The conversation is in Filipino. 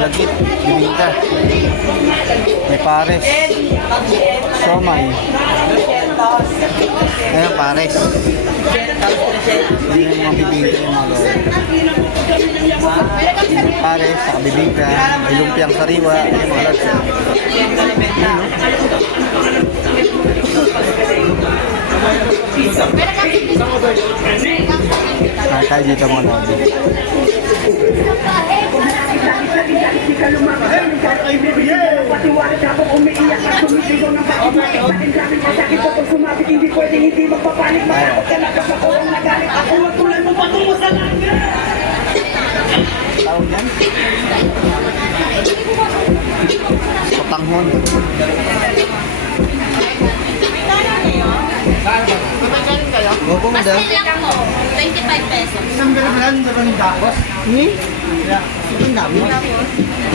malagkit, bibingka. May pares. Somay. Ayan, pares. Ayan yung mga bibingka yung mga gawin. Pares, saka bibingka. May lumpiang sariwa. Ayan mga lads. Tayo dito mga lads. Patiwala ako umiiyak at sumisigaw ng pag-ibig. Bakit daming masakit ko kung sumabit, hindi pwedeng hindi magpapanik. Matakot ka na kasi ako ang nagalit. Ako ang tulad mo patungo sa langit. Tawag yan? Patanghon. Opo, madam. 25 pesos. Isang gano'n lang, gano'n yung dakos? Ang dami.